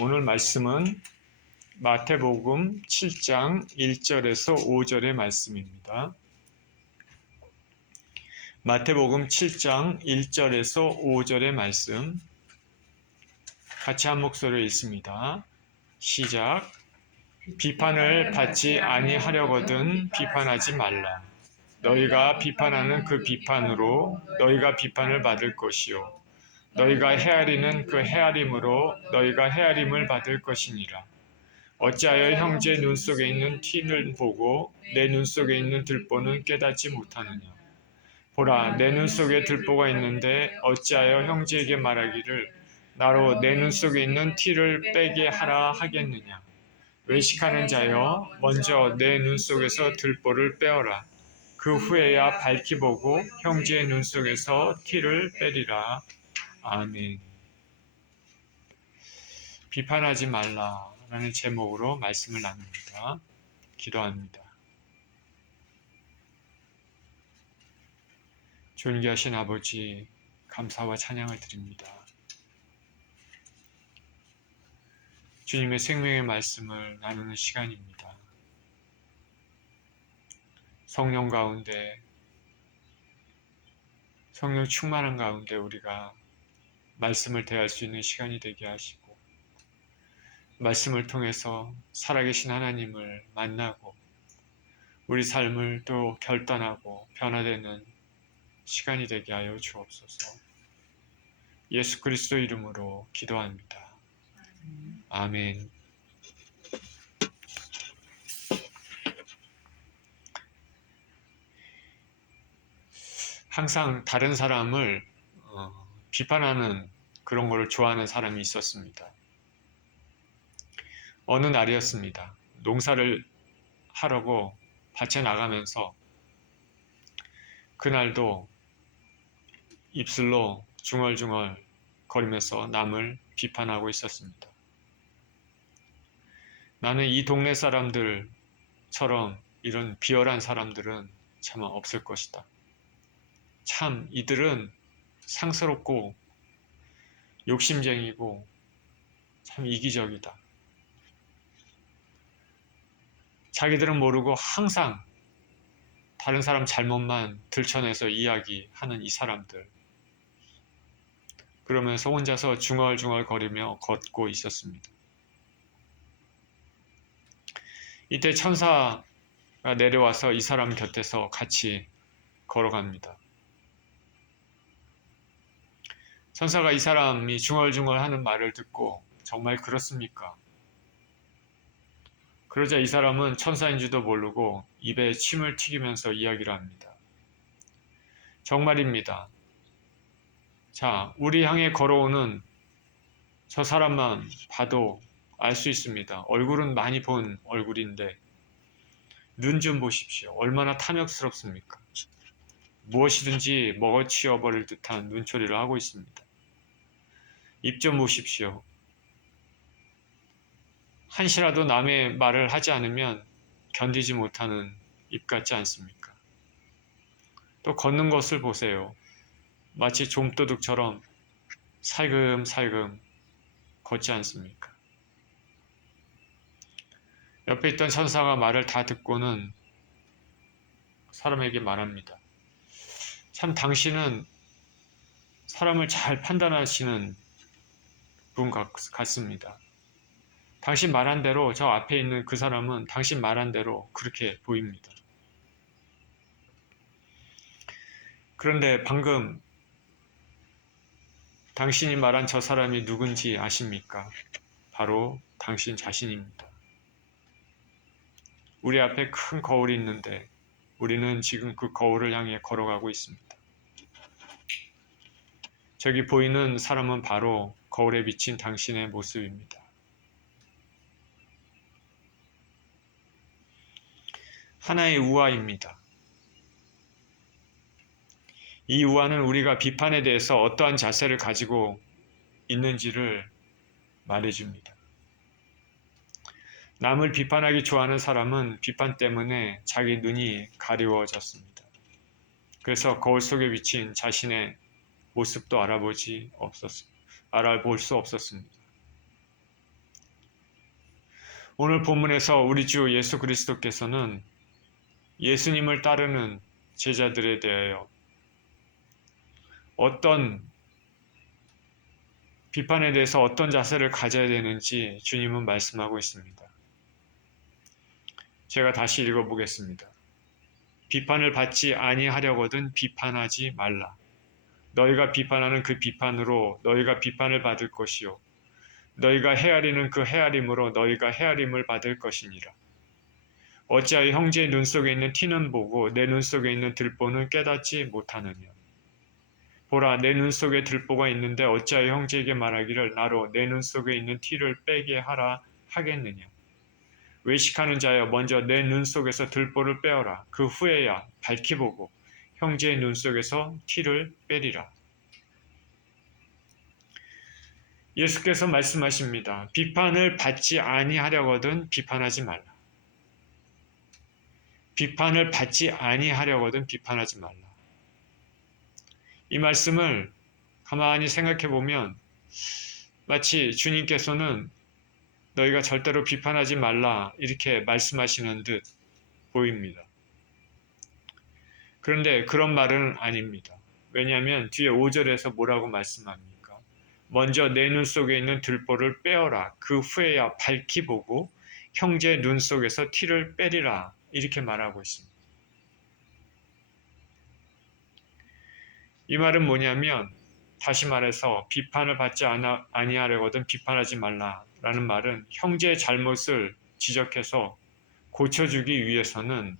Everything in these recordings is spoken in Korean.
오늘 말씀은 마태복음 7장 1절에서 5절의 말씀입니다. 마태복음 7장 1절에서 5절의 말씀 같이 한 목소리로 읽습니다. 시작. 비판을 받지 아니하려거든 비판하지 말라. 너희가 비판하는 그 비판으로 너희가 비판을 받을 것이요 너희가 헤아리는 그 헤아림으로 너희가 헤아림을 받을 것이니라. 어찌하여 형제 눈 속에 있는 티를 보고 내 눈 속에 있는 들보는 깨닫지 못하느냐. 보라, 내 눈 속에 들보가 있는데 어찌하여 형제에게 말하기를 나로 내 눈 속에 있는 티를 빼게 하라 하겠느냐. 외식하는 자여, 먼저 내 눈 속에서 들보를 빼어라. 그 후에야 밝히 보고 형제의 눈 속에서 티를 빼리라. 아멘. 비판하지 말라라는 제목으로 말씀을 나눕니다. 기도합니다. 존귀하신 아버지, 감사와 찬양을 드립니다. 주님의 생명의 말씀을 나누는 시간입니다. 성령 가운데, 성령 충만한 가운데 우리가 말씀을 대할 수 있는 시간이 되게 하시고 말씀을 통해서 살아계신 하나님을 만나고 우리 삶을 또 결단하고 변화되는 시간이 되게 하여 주옵소서. 예수 그리스도 이름으로 기도합니다. 아멘. 항상 다른 사람을 비판하는 그런 걸 좋아하는 사람이 있었습니다. 어느 날이었습니다. 농사를 하려고 밭에 나가면서 그날도 입술로 중얼중얼 거리면서 남을 비판하고 있었습니다. 나는 이 동네 사람들처럼 이런 비열한 사람들은 참 없을 것이다. 참 이들은 상스럽고 욕심쟁이고 참 이기적이다. 자기들은 모르고 항상 다른 사람 잘못만 들춰내서 이야기하는 이 사람들. 그러면서 혼자서 중얼중얼 거리며 걷고 있었습니다. 이때 천사가 내려와서 이 사람 곁에서 같이 걸어갑니다. 천사가 이 사람이 중얼중얼 하는 말을 듣고 정말 그렇습니까? 그러자 이 사람은 천사인지도 모르고 입에 침을 튀기면서 이야기를 합니다. 정말입니다. 자, 우리 향해 걸어오는 저 사람만 봐도 알 수 있습니다. 얼굴은 많이 본 얼굴인데 눈 좀 보십시오. 얼마나 탐욕스럽습니까? 무엇이든지 먹어치워버릴 듯한 눈초리를 하고 있습니다. 입 좀 보십시오. 한시라도 남의 말을 하지 않으면 견디지 못하는 입 같지 않습니까? 또 걷는 것을 보세요. 마치 좀도둑처럼 살금살금 걷지 않습니까? 옆에 있던 천사가 말을 다 듣고는 사람에게 말합니다. 참 당신은 사람을 잘 판단하시는 분 같습니다. 당신 말한 대로 저 앞에 있는 그 사람은 당신 말한 대로 그렇게 보입니다. 그런데 방금 당신이 말한 저 사람이 누군지 아십니까? 바로 당신 자신입니다. 우리 앞에 큰 거울이 있는데 우리는 지금 그 거울을 향해 걸어가고 있습니다. 저기 보이는 사람은 바로 거울에 비친 당신의 모습입니다. 하나의 우화입니다. 이 우화는 우리가 비판에 대해서 어떠한 자세를 가지고 있는지를 말해줍니다. 남을 비판하기 좋아하는 사람은 비판 때문에 자기 눈이 가리워졌습니다. 그래서 거울 속에 비친 자신의 모습도 알아볼 수 없었습니다. 오늘 본문에서 우리 주 예수 그리스도께서는 예수님을 따르는 제자들에 대하여 어떤 비판에 대해서 어떤 자세를 가져야 되는지 주님은 말씀하고 있습니다. 제가 다시 읽어보겠습니다. 비판을 받지 아니하려거든 비판하지 말라. 너희가 비판하는 그 비판으로 너희가 비판을 받을 것이요 너희가 헤아리는 그 헤아림으로 너희가 헤아림을 받을 것이니라. 어찌하여 형제의 눈 속에 있는 티는 보고 내 눈 속에 있는 들보는 깨닫지 못하느냐. 보라, 내 눈 속에 들보가 있는데 어찌하여 형제에게 말하기를 나로 내 눈 속에 있는 티를 빼게 하라 하겠느냐. 외식하는 자여, 먼저 내 눈 속에서 들보를 빼어라. 그 후에야 밝히 보고 형제의 눈 속에서 티를 빼리라. 예수께서 말씀하십니다. 비판을 받지 아니하려거든 비판하지 말라. 비판을 받지 아니하려거든 비판하지 말라. 이 말씀을 가만히 생각해 보면 마치 주님께서는 너희가 절대로 비판하지 말라 이렇게 말씀하시는 듯 보입니다. 그런데 그런 말은 아닙니다. 왜냐하면 뒤에 5절에서 뭐라고 말씀합니까? 먼저 내 눈 속에 있는 들보를 빼어라. 그 후에야 밝히 보고 형제의 눈 속에서 티를 빼리라. 이렇게 말하고 있습니다. 이 말은 뭐냐면 다시 말해서 비판을 받지 아니하려거든 비판하지 말라라는 말은 형제의 잘못을 지적해서 고쳐주기 위해서는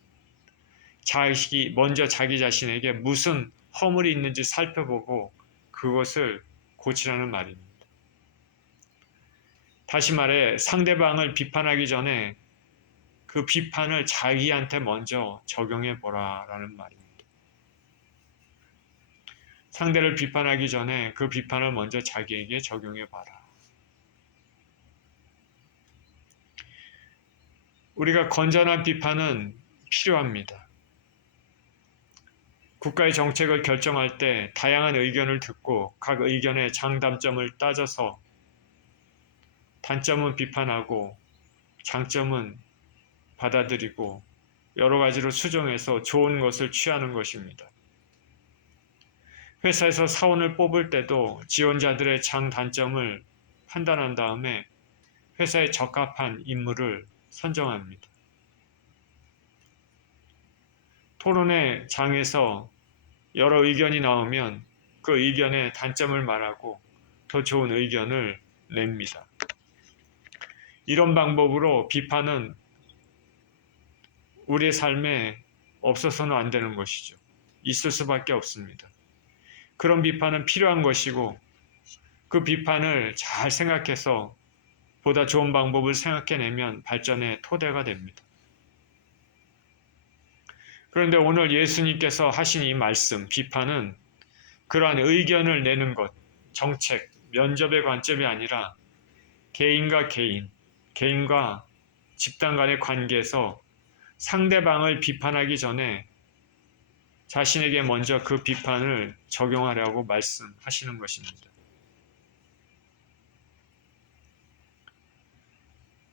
먼저 자기 자신에게 무슨 허물이 있는지 살펴보고 그것을 고치라는 말입니다. 다시 말해 상대방을 비판하기 전에 그 비판을 자기한테 먼저 적용해 보라라는 말입니다. 상대를 비판하기 전에 그 비판을 먼저 자기에게 적용해 봐라. 우리가 건전한 비판은 필요합니다. 국가의 정책을 결정할 때 다양한 의견을 듣고 각 의견의 장단점을 따져서 단점은 비판하고 장점은 받아들이고 여러 가지로 수정해서 좋은 것을 취하는 것입니다. 회사에서 사원을 뽑을 때도 지원자들의 장단점을 판단한 다음에 회사에 적합한 인물을 선정합니다. 토론회 장에서 여러 의견이 나오면 그 의견의 단점을 말하고 더 좋은 의견을 냅니다. 이런 방법으로 비판은 우리의 삶에 없어서는 안 되는 것이죠. 있을 수밖에 없습니다. 그런 비판은 필요한 것이고 그 비판을 잘 생각해서 보다 좋은 방법을 생각해내면 발전의 토대가 됩니다. 그런데 오늘 예수님께서 하신 이 말씀, 비판은 그러한 의견을 내는 것, 정책, 면접의 관점이 아니라 개인과 개인과 집단 간의 관계에서 상대방을 비판하기 전에 자신에게 먼저 그 비판을 적용하려고 말씀하시는 것입니다.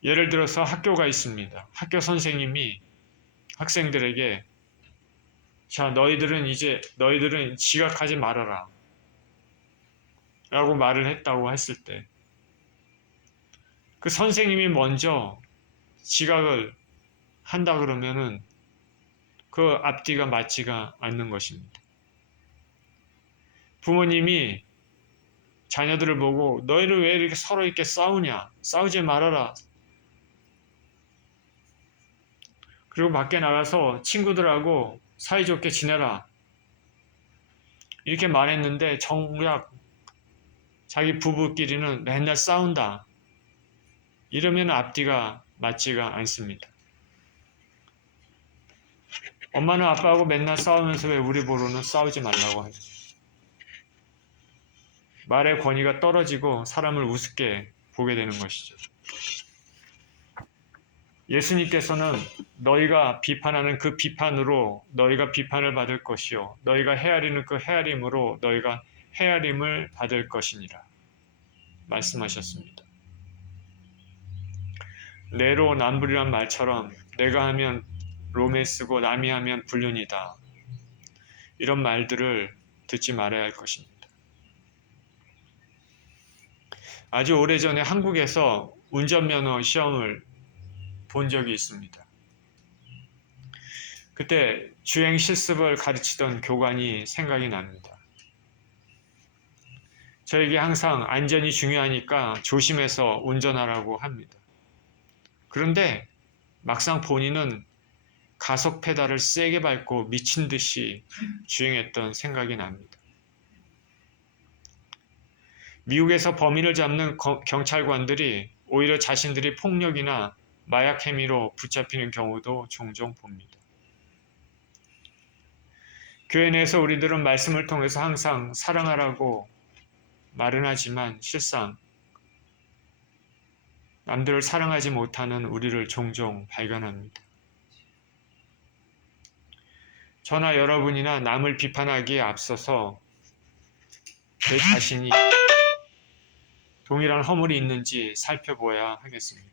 예를 들어서 학교가 있습니다. 학교 선생님이 학생들에게 자, 너희들은 지각하지 말아라 라고 말을 했다고 했을 때 그 선생님이 먼저 지각을 한다 그러면은 그 앞뒤가 맞지가 않는 것입니다. 부모님이 자녀들을 보고 너희를 왜 이렇게 서로 이렇게 싸우냐? 싸우지 말아라. 그리고 밖에 나가서 친구들하고 사이좋게 지내라. 이렇게 말했는데 정작 자기 부부끼리는 맨날 싸운다. 이러면 앞뒤가 맞지가 않습니다. 엄마는 아빠하고 맨날 싸우면서 왜 우리 보고는 싸우지 말라고 하죠. 말의 권위가 떨어지고 사람을 우습게 보게 되는 것이죠. 예수님께서는 너희가 비판하는 그 비판으로 너희가 비판을 받을 것이요 너희가 헤아리는 그 헤아림으로 너희가 헤아림을 받을 것이니라 말씀하셨습니다. 내로남불이란 말처럼 내가 하면 로맨스고 남이 하면 불륜이다. 이런 말들을 듣지 말아야 할 것입니다. 아주 오래전에 한국에서 운전면허 시험을 본 적이 있습니다. 그때 주행 실습을 가르치던 교관이 생각이 납니다. 저에게 항상 안전이 중요하니까 조심해서 운전하라고 합니다. 그런데 막상 본인은 가속 페달을 세게 밟고 미친 듯이 주행했던 생각이 납니다. 미국에서 범인을 잡는 경찰관들이 오히려 자신들이 폭력이나 마약 혐의로 붙잡히는 경우도 종종 봅니다. 교회 내에서 우리들은 말씀을 통해서 항상 사랑하라고 말은 하지만 실상 남들을 사랑하지 못하는 우리를 종종 발견합니다. 저나 여러분이나 남을 비판하기에 앞서서 내 자신이 동일한 허물이 있는지 살펴보아야 하겠습니다.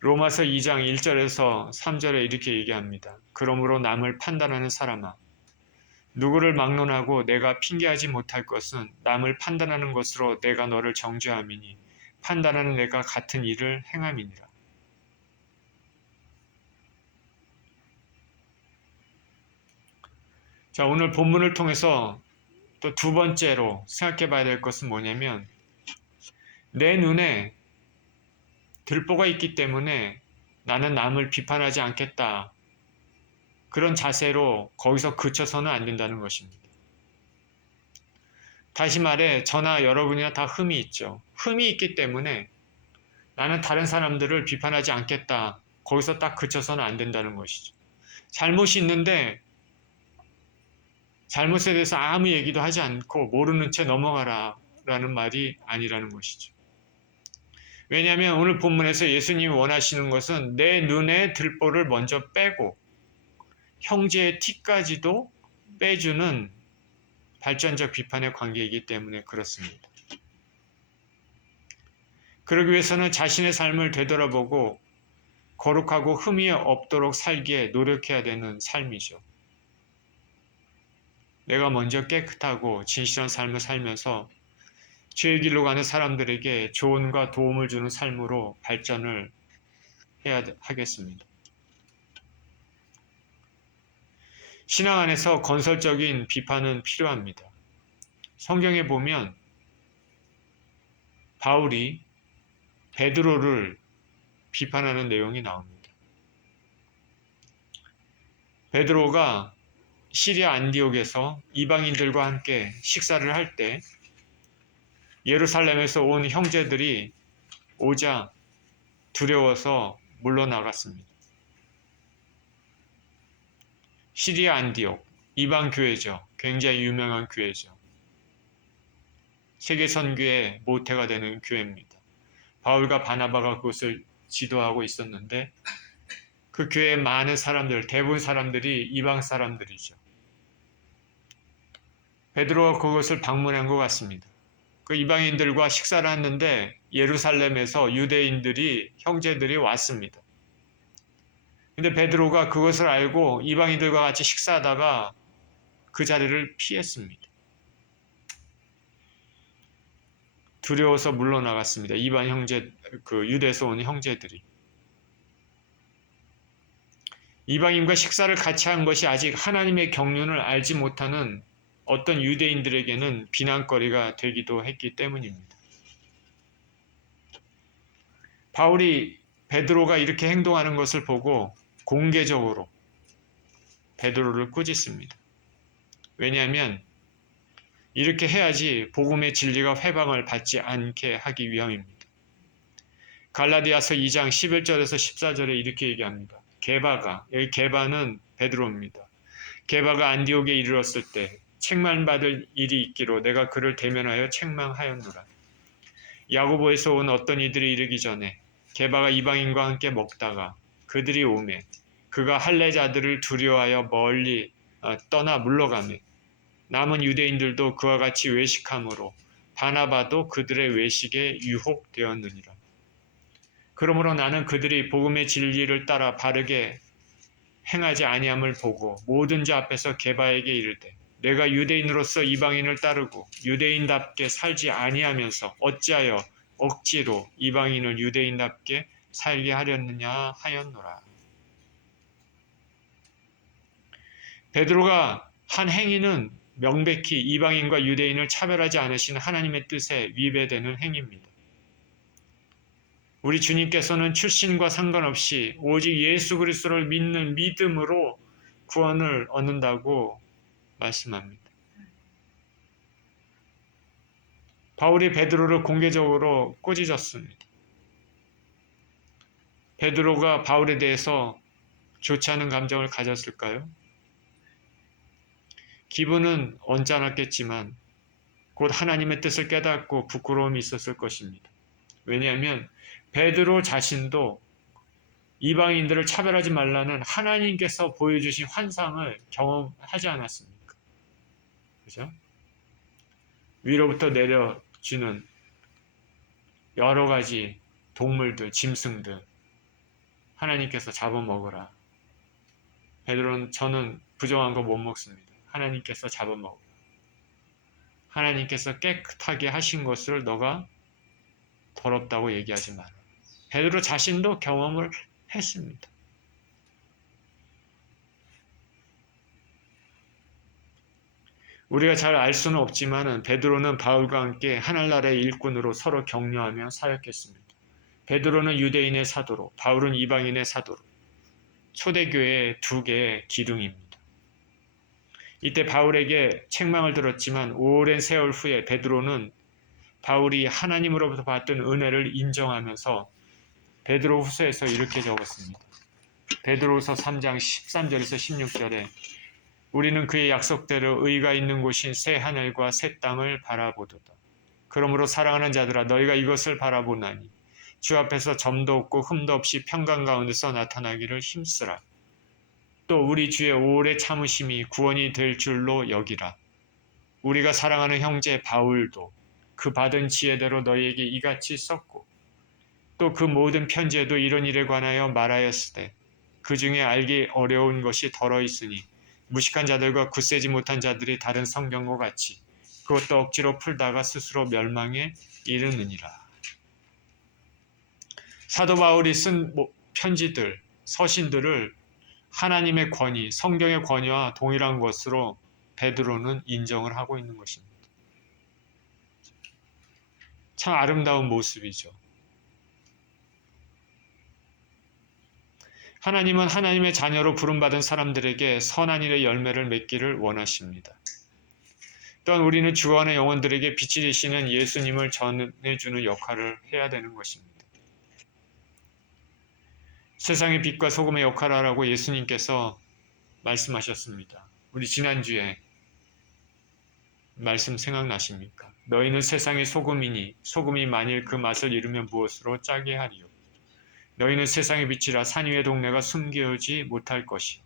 로마서 2장 1절에서 3절에 이렇게 얘기합니다. 그러므로 남을 판단하는 사람아, 누구를 막론하고 내가 핑계하지 못할 것은 남을 판단하는 것으로 내가 너를 정죄함이니 판단하는 내가 같은 일을 행함이니라. 자, 오늘 본문을 통해서 또 두 번째로 생각해 봐야 될 것은 뭐냐면 내 눈에 들보가 있기 때문에 나는 남을 비판하지 않겠다. 그런 자세로 거기서 그쳐서는 안 된다는 것입니다. 다시 말해 저나 여러분이나 다 흠이 있죠. 흠이 있기 때문에 나는 다른 사람들을 비판하지 않겠다. 거기서 딱 그쳐서는 안 된다는 것이죠. 잘못이 있는데 잘못에 대해서 아무 얘기도 하지 않고 모르는 채 넘어가라 라는 말이 아니라는 것이죠. 왜냐하면 오늘 본문에서 예수님이 원하시는 것은 내 눈에 들보를 먼저 빼고 형제의 티까지도 빼주는 발전적 비판의 관계이기 때문에 그렇습니다. 그러기 위해서는 자신의 삶을 되돌아보고 거룩하고 흠이 없도록 살기에 노력해야 되는 삶이죠. 내가 먼저 깨끗하고 진실한 삶을 살면서 죄의 길로 가는 사람들에게 조언과 도움을 주는 삶으로 발전을 해야 하겠습니다. 신앙 안에서 건설적인 비판은 필요합니다. 성경에 보면 바울이 베드로를 비판하는 내용이 나옵니다. 베드로가 시리아 안디옥에서 이방인들과 함께 식사를 할 때 예루살렘에서 온 형제들이 오자 두려워서 물러나갔습니다. 시리아 안디옥, 이방 교회죠. 굉장히 유명한 교회죠. 세계 선교의 모태가 되는 교회입니다. 바울과 바나바가 그곳을 지도하고 있었는데 그 교회의 많은 사람들, 대부분 사람들이 이방 사람들이죠. 베드로가 그것을 방문한 것 같습니다. 그 이방인들과 식사를 했는데 예루살렘에서 유대인들이 형제들이 왔습니다. 근데 베드로가 그것을 알고 이방인들과 같이 식사하다가 그 자리를 피했습니다. 두려워서 물러나갔습니다. 이방 형제, 유대에서 온 형제들이. 이방인과 식사를 같이 한 것이 아직 하나님의 경륜을 알지 못하는 어떤 유대인들에게는 비난거리가 되기도 했기 때문입니다. 바울이 베드로가 이렇게 행동하는 것을 보고 공개적으로 베드로를 꾸짖습니다. 왜냐하면 이렇게 해야지 복음의 진리가 회방을 받지 않게 하기 위함입니다. 갈라디아서 2장 11절에서 14절에 이렇게 얘기합니다. 게바가, 여기 게바는 베드로입니다. 게바가 안디옥에 이르렀을 때 책망받을 일이 있기로 내가 그를 대면하여 책망하였노라. 야고보에서 온 어떤 이들이 이르기 전에 게바가 이방인과 함께 먹다가 그들이 오매 그가 할례자들을 두려워하여 멀리 떠나 물러가매 남은 유대인들도 그와 같이 외식함으로 바나바도 그들의 외식에 유혹되었느니라. 그러므로 나는 그들이 복음의 진리를 따라 바르게 행하지 아니함을 보고 모든 자 앞에서 게바에게 이르되 내가 유대인으로서 이방인을 따르고 유대인답게 살지 아니하면서 어찌하여 억지로 이방인을 유대인답게 살게 하렸느냐 하였노라. 베드로가 한 행위는 명백히 이방인과 유대인을 차별하지 않으신 하나님의 뜻에 위배되는 행위입니다. 우리 주님께서는 출신과 상관없이 오직 예수 그리스도를 믿는 믿음으로 구원을 얻는다고 말씀합니다. 바울이 베드로를 공개적으로 꾸짖었습니다. 베드로가 바울에 대해서 좋지 않은 감정을 가졌을까요? 기분은 언짢았겠지만 곧 하나님의 뜻을 깨닫고 부끄러움이 있었을 것입니다. 왜냐하면 베드로 자신도 이방인들을 차별하지 말라는 하나님께서 보여주신 환상을 경험하지 않았습니까? 그죠? 위로부터 내려주는 여러 가지 동물들, 짐승들 하나님께서 잡아먹으라. 베드로는 저는 부정한 거 못 먹습니다. 하나님께서 잡아먹으라. 하나님께서 깨끗하게 하신 것을 너가 더럽다고 얘기하지 마라. 베드로 자신도 경험을 했습니다. 우리가 잘 알 수는 없지만 베드로는 바울과 함께 하늘나라의 일꾼으로 서로 격려하며 사역했습니다. 베드로는 유대인의 사도로, 바울은 이방인의 사도로 초대교회의 두 개의 기둥입니다. 이때 바울에게 책망을 들었지만 오랜 세월 후에 베드로는 바울이 하나님으로부터 받던 은혜를 인정하면서 베드로 후서에서 이렇게 적었습니다. 베드로후서 3장 13절에서 16절에 우리는 그의 약속대로 의가 있는 곳인 새 하늘과 새 땅을 바라보도다. 그러므로 사랑하는 자들아 너희가 이것을 바라보나니 주 앞에서 점도 없고 흠도 없이 평강 가운데서 나타나기를 힘쓰라. 또 우리 주의 오래 참으심이 구원이 될 줄로 여기라. 우리가 사랑하는 형제 바울도 그 받은 지혜대로 너희에게 이같이 썼고 또 그 모든 편지에도 이런 일에 관하여 말하였으되 그 중에 알기 어려운 것이 덜어 있으니 무식한 자들과 굳세지 못한 자들이 다른 성경과 같이 그것도 억지로 풀다가 스스로 멸망에 이르느니라. 사도 바울이 쓴 편지들, 서신들을 하나님의 권위, 성경의 권위와 동일한 것으로 베드로는 인정을 하고 있는 것입니다. 참 아름다운 모습이죠. 하나님은 하나님의 자녀로 부름받은 사람들에게 선한 일의 열매를 맺기를 원하십니다. 또한 우리는 주안의 영혼들에게 빛이 되시는 예수님을 전해주는 역할을 해야 되는 것입니다. 세상의 빛과 소금의 역할을 하라고 예수님께서 말씀하셨습니다. 우리 지난주에 말씀 생각나십니까? 너희는 세상의 소금이니 소금이 만일 그 맛을 잃으면 무엇으로 짜게 하리요? 너희는 세상의 빛이라 산 위의 동네가 숨겨지 못할 것이요.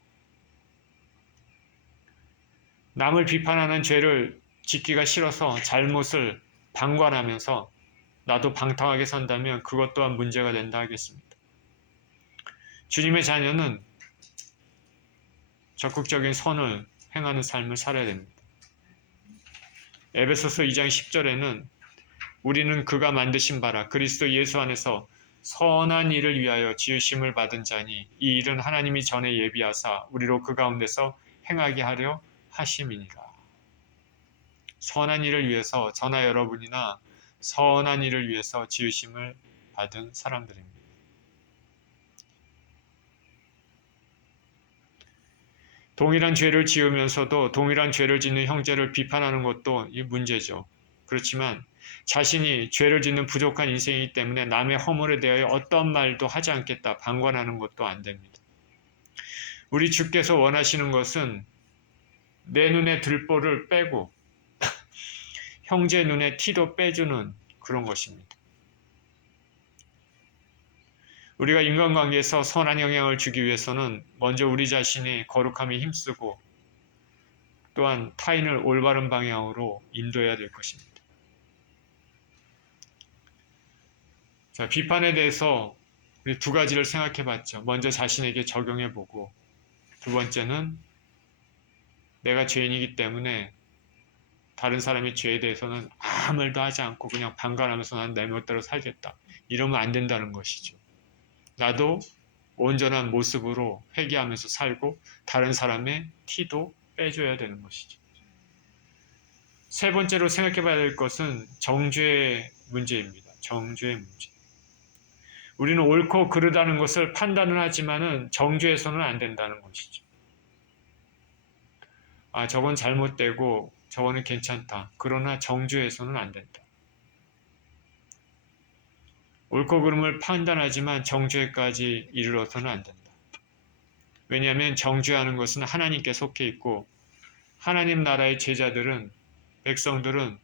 남을 비판하는 죄를 짓기가 싫어서 잘못을 방관하면서 나도 방탕하게 산다면 그것 또한 문제가 된다 하겠습니다. 주님의 자녀는 적극적인 선을 행하는 삶을 살아야 됩니다. 에베소서 2장 10절에는 우리는 그가 만드신 바라 그리스도 예수 안에서 선한 일을 위하여 지으심을 받은 자니 이 일은 하나님이 전에 예비하사 우리로 그 가운데서 행하게 하려 하심이니라. 선한 일을 위해서 저나 여러분이나 선한 일을 위해서 지으심을 받은 사람들입니다. 동일한 죄를 지으면서도 동일한 죄를 짓는 형제를 비판하는 것도 이 문제죠. 그렇지만 자신이 죄를 짓는 부족한 인생이기 때문에 남의 허물에 대하여 어떤 말도 하지 않겠다 방관하는 것도 안 됩니다. 우리 주께서 원하시는 것은 내 눈에 들보를 빼고 형제 눈에 티도 빼주는 그런 것입니다. 우리가 인간관계에서 선한 영향을 주기 위해서는 먼저 우리 자신이 거룩함에 힘쓰고 또한 타인을 올바른 방향으로 인도해야 될 것입니다. 자, 비판에 대해서 우리 두 가지를 생각해 봤죠. 먼저 자신에게 적용해 보고, 두 번째는 내가 죄인이기 때문에 다른 사람의 죄에 대해서는 아무 말도 하지 않고 그냥 방관하면서 난 내 멋대로 살겠다. 이러면 안 된다는 것이죠. 나도 온전한 모습으로 회개하면서 살고 다른 사람의 티도 빼줘야 되는 것이죠. 세 번째로 생각해 봐야 될 것은 정죄의 문제입니다. 정죄의 문제. 우리는 옳고 그르다는 것을 판단은 하지만은 정죄해서는 안 된다는 것이죠. 아, 저건 잘못되고 저거는 괜찮다. 그러나 정죄해서는 안 된다. 옳고 그름을 판단하지만 정죄까지 이르러서는 안 된다. 왜냐하면 정죄하는 것은 하나님께 속해 있고 하나님 나라의 제자들은 백성들은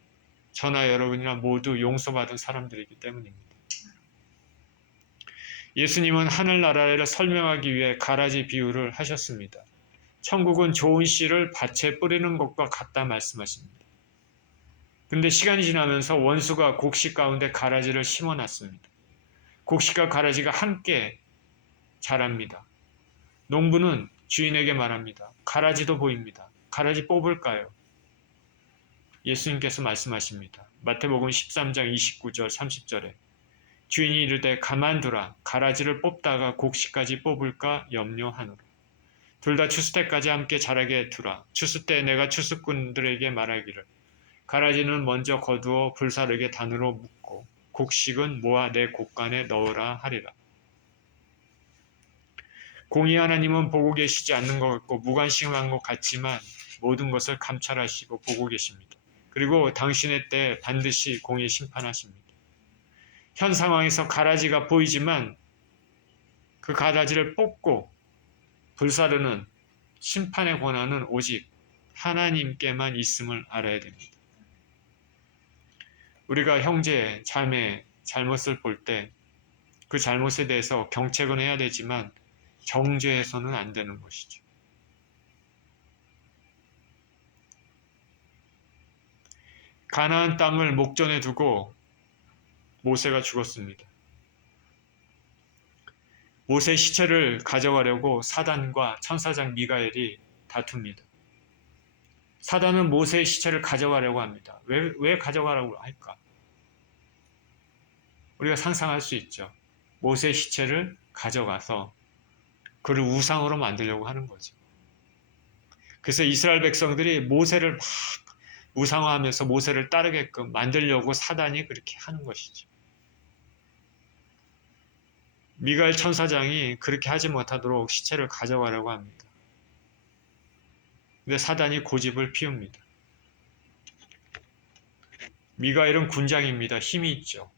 저나 여러분이나 모두 용서받은 사람들이기 때문입니다. 예수님은 하늘나라를 설명하기 위해 가라지 비유를 하셨습니다. 천국은 좋은 씨를 밭에 뿌리는 것과 같다 말씀하십니다. 근데 시간이 지나면서 원수가 곡식 가운데 가라지를 심어놨습니다. 곡식과 가라지가 함께 자랍니다. 농부는 주인에게 말합니다. 가라지도 보입니다. 가라지 뽑을까요? 예수님께서 말씀하십니다. 마태복음 13장 29절 30절에 주인이 이르되 가만두라. 가라지를 뽑다가 곡식까지 뽑을까 염려하노라. 둘 다 추수 때까지 함께 자라게 두라. 추수 때 내가 추수꾼들에게 말하기를 가라지는 먼저 거두어 불사르게 단으로 묶고 곡식은 모아 내 곡간에 넣으라 하리라. 공의 하나님은 보고 계시지 않는 것 같고 무관심한 것 같지만 모든 것을 감찰하시고 보고 계십니다. 그리고 당신의 때에 반드시 공의 심판하십니다. 현 상황에서 가라지가 보이지만 그 가라지를 뽑고 불사르는 심판의 권한은 오직 하나님께만 있음을 알아야 됩니다. 우리가 형제, 자매 잘못을 볼 때 그 잘못에 대해서 경책은 해야 되지만 정죄해서는 안 되는 것이죠. 가나안 땅을 목전에 두고 모세가 죽었습니다. 모세의 시체를 가져가려고 사단과 천사장 미가엘이 다툽니다. 사단은 모세의 시체를 가져가려고 합니다. 왜 가져가라고 할까? 우리가 상상할 수 있죠. 모세의 시체를 가져가서 그를 우상으로 만들려고 하는 거죠. 그래서 이스라엘 백성들이 모세를 막 우상화하면서 모세를 따르게끔 만들려고 사단이 그렇게 하는 것이죠. 미가엘 천사장이 그렇게 하지 못하도록 시체를 가져가려고 합니다. 근데 사단이 고집을 피웁니다. 미가엘은 군장입니다. 힘이 있죠.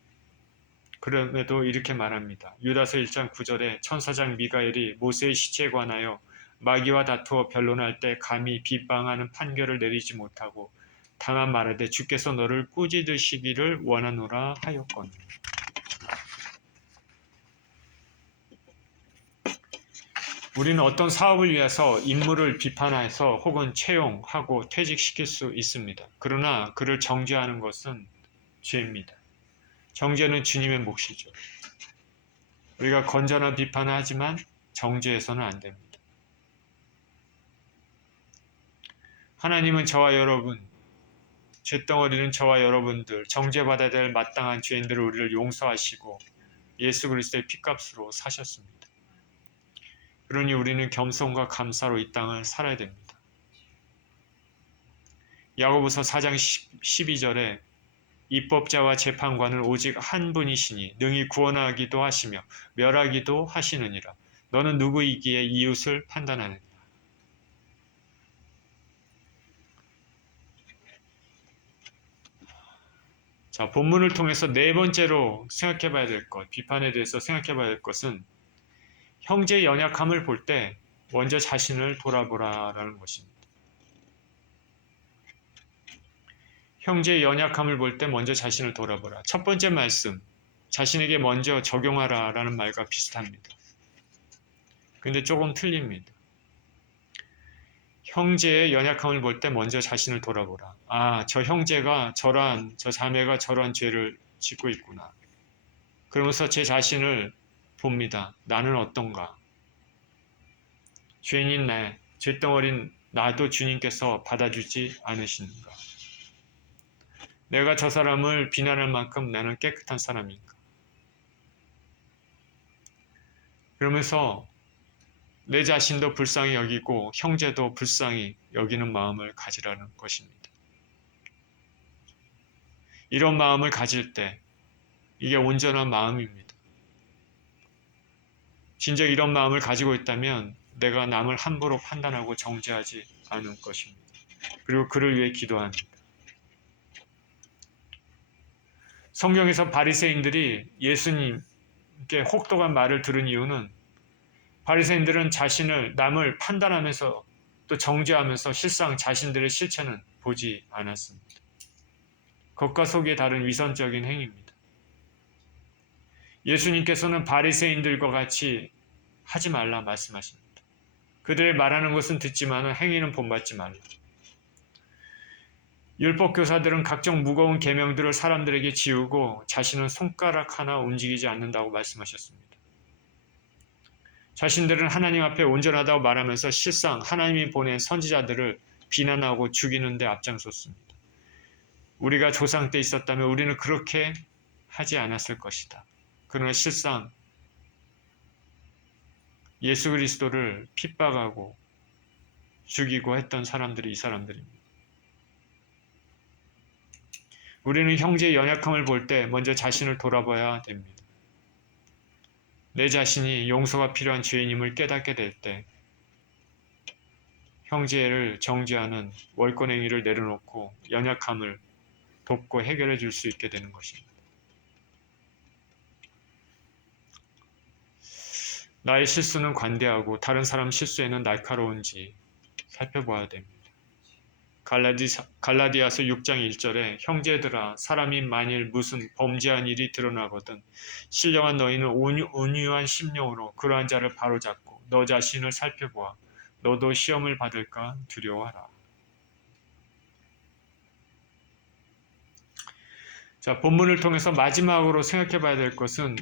그럼에도 이렇게 말합니다. 유다서 1장 9절에 천사장 미가엘이 모세의 시체에 관하여 마귀와 다투어 변론할 때 감히 비방하는 판결을 내리지 못하고 다만 말하되 주께서 너를 꾸짖으시기를 원하노라 하였거늘. 우리는 어떤 사업을 위해서 인물을 비판해서 혹은 채용하고 퇴직시킬 수 있습니다. 그러나 그를 정죄하는 것은 죄입니다. 정죄는 주님의 몫이죠. 우리가 건전한 비판을 하지만 정죄해서는 안 됩니다. 하나님은 저와 여러분, 죄덩어리는 저와 여러분들, 정죄받아야 될 마땅한 죄인들을 우리를 용서하시고 예수 그리스도의 피값으로 사셨습니다. 그러니 우리는 겸손과 감사로 이 땅을 살아야 됩니다. 야고보서 4장 12절에 입법자와 재판관은 오직 한 분이시니 능히 구원하기도 하시며 멸하기도 하시느니라. 너는 누구이기에 이웃을 판단하느냐. 자, 본문을 통해서 네 번째로 생각해 봐야 될 것, 비판에 대해서 생각해 봐야 될 것은 형제의 연약함을 볼 때 먼저 자신을 돌아보라라는 것입니다. 형제의 연약함을 볼 때 먼저 자신을 돌아보라. 첫 번째 말씀, 자신에게 먼저 적용하라라는 말과 비슷합니다. 근데 조금 틀립니다. 형제의 연약함을 볼 때 먼저 자신을 돌아보라. 아, 저 형제가 저 자매가 저런 죄를 짓고 있구나. 그러면서 제 자신을 봅니다. 나는 어떤가? 죄인인 나, 죄덩어린 나도 주님께서 받아주지 않으시는가? 내가 저 사람을 비난할 만큼 나는 깨끗한 사람인가? 그러면서 내 자신도 불쌍히 여기고 형제도 불쌍히 여기는 마음을 가지라는 것입니다. 이런 마음을 가질 때 이게 온전한 마음입니다. 진짜 이런 마음을 가지고 있다면 내가 남을 함부로 판단하고 정죄하지 않을 것입니다. 그리고 그를 위해 기도합니다. 성경에서 바리새인들이 예수님께 혹독한 말을 들은 이유는 바리새인들은 자신을 남을 판단하면서 또 정죄하면서 실상 자신들의 실체는 보지 않았습니다. 겉과 속이 다른 위선적인 행위입니다. 예수님께서는 바리새인들과 같이 하지 말라 말씀하십니다. 그들의 말하는 것은 듣지만 행위는 본받지 말라. 율법 교사들은 각종 무거운 계명들을 사람들에게 지우고 자신은 손가락 하나 움직이지 않는다고 말씀하셨습니다. 자신들은 하나님 앞에 온전하다고 말하면서 실상 하나님이 보낸 선지자들을 비난하고 죽이는 데 앞장섰습니다. 우리가 조상 때 있었다면 우리는 그렇게 하지 않았을 것이다. 그러나 실상 예수 그리스도를 핍박하고 죽이고 했던 사람들이 이 사람들입니다. 우리는 형제의 연약함을 볼 때 먼저 자신을 돌아봐야 됩니다. 내 자신이 용서가 필요한 죄인임을 깨닫게 될 때 형제를 정죄하는 월권행위를 내려놓고 연약함을 돕고 해결해 줄 수 있게 되는 것입니다. 나의 실수는 관대하고 다른 사람 실수에는 날카로운지 살펴봐야 됩니다. 갈라디아서 6장 1절에 형제들아 사람이 만일 무슨 범죄한 일이 드러나거든 신령한 너희는 온유한 심령으로 그러한 자를 바로잡고 너 자신을 살펴보아 너도 시험을 받을까 두려워하라. 자, 본문을 통해서 마지막으로 생각해 봐야 될 것은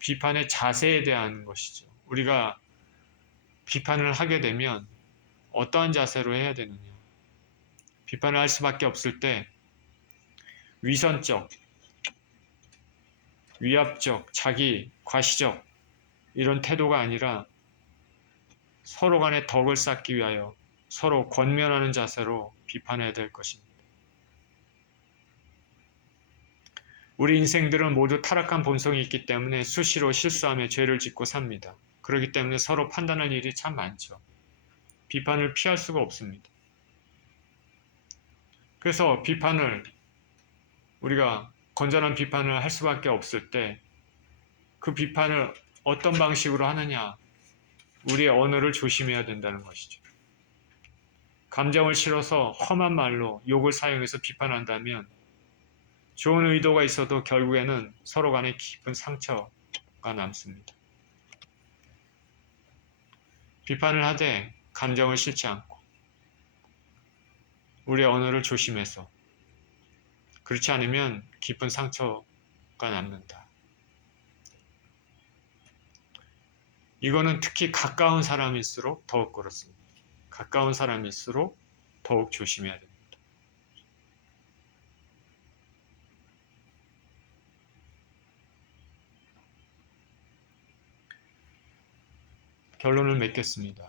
비판의 자세에 대한 것이죠. 우리가 비판을 하게 되면 어떠한 자세로 해야 되느냐. 비판을 할 수밖에 없을 때 위선적, 위압적, 자기 과시적 이런 태도가 아니라 서로 간의 덕을 쌓기 위하여 서로 권면하는 자세로 비판해야 될 것입니다. 우리 인생들은 모두 타락한 본성이 있기 때문에 수시로 실수하며 죄를 짓고 삽니다. 그렇기 때문에 서로 판단할 일이 참 많죠. 비판을 피할 수가 없습니다. 그래서 비판을 우리가 건전한 비판을 할 수밖에 없을 때 그 비판을 어떤 방식으로 하느냐 우리의 언어를 조심해야 된다는 것이죠. 감정을 실어서 험한 말로 욕을 사용해서 비판한다면 좋은 의도가 있어도 결국에는 서로 간에 깊은 상처가 남습니다. 비판을 하되 감정을 실지 않고 우리의 언어를 조심해서 그렇지 않으면 깊은 상처가 남는다. 이거는 특히 가까운 사람일수록 더욱 그렇습니다. 가까운 사람일수록 더욱 조심해야 됩니다. 결론을 맺겠습니다.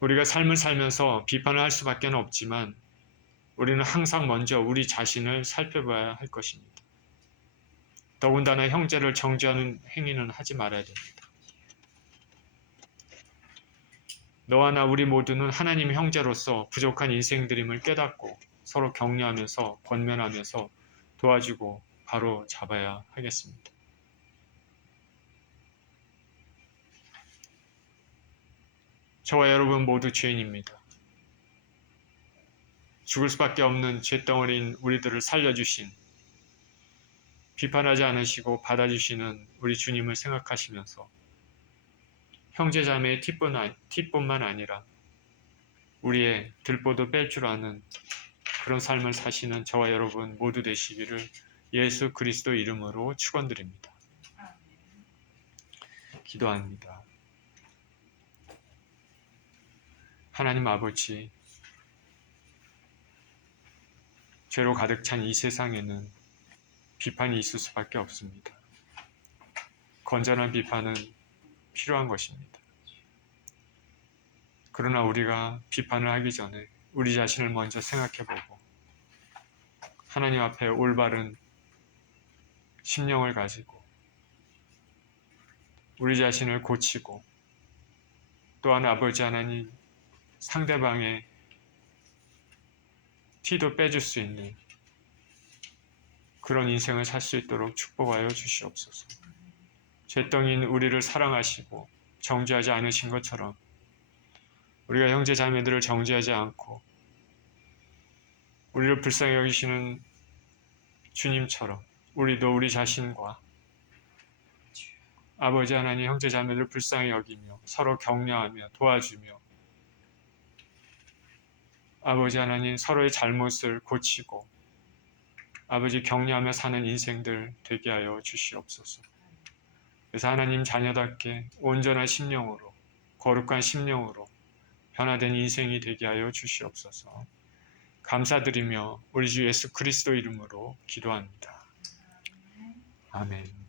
우리가 삶을 살면서 비판을 할 수밖에 없지만 우리는 항상 먼저 우리 자신을 살펴봐야 할 것입니다. 더군다나 형제를 정죄하는 행위는 하지 말아야 됩니다. 너와 나 우리 모두는 하나님의 형제로서 부족한 인생들임을 깨닫고 서로 격려하면서 권면하면서 도와주고 바로 잡아야 하겠습니다. 저와 여러분 모두 죄인입니다. 죽을 수밖에 없는 죄덩어리인 우리들을 살려주신 비판하지 않으시고 받아주시는 우리 주님을 생각하시면서 형제자매의 티뿐만 아니라 우리의 들보도 뺄 줄 아는 그런 삶을 사시는 저와 여러분 모두 되시기를 예수 그리스도 이름으로 축원드립니다. 기도합니다. 하나님 아버지, 죄로 가득 찬 이 세상에는 비판이 있을 수밖에 없습니다. 건전한 비판은 필요한 것입니다. 그러나 우리가 비판을 하기 전에 우리 자신을 먼저 생각해보고 하나님 앞에 올바른 심령을 가지고 우리 자신을 고치고 또한 아버지 하나님 상대방의 티도 빼줄 수 있는 그런 인생을 살 수 있도록 축복하여 주시옵소서. 죄덩이인 우리를 사랑하시고 정죄하지 않으신 것처럼 우리가 형제 자매들을 정죄하지 않고 우리를 불쌍히 여기시는 주님처럼 우리도 우리 자신과 아버지 하나님 형제 자매들을 불쌍히 여기며 서로 격려하며 도와주며 아버지 하나님 서로의 잘못을 고치고 아버지 격려하며 사는 인생들 되게 하여 주시옵소서. 그래서 하나님 자녀답게 온전한 심령으로 거룩한 심령으로 변화된 인생이 되게 하여 주시옵소서. 감사드리며 우리 주 예수 그리스도 이름으로 기도합니다. 아멘.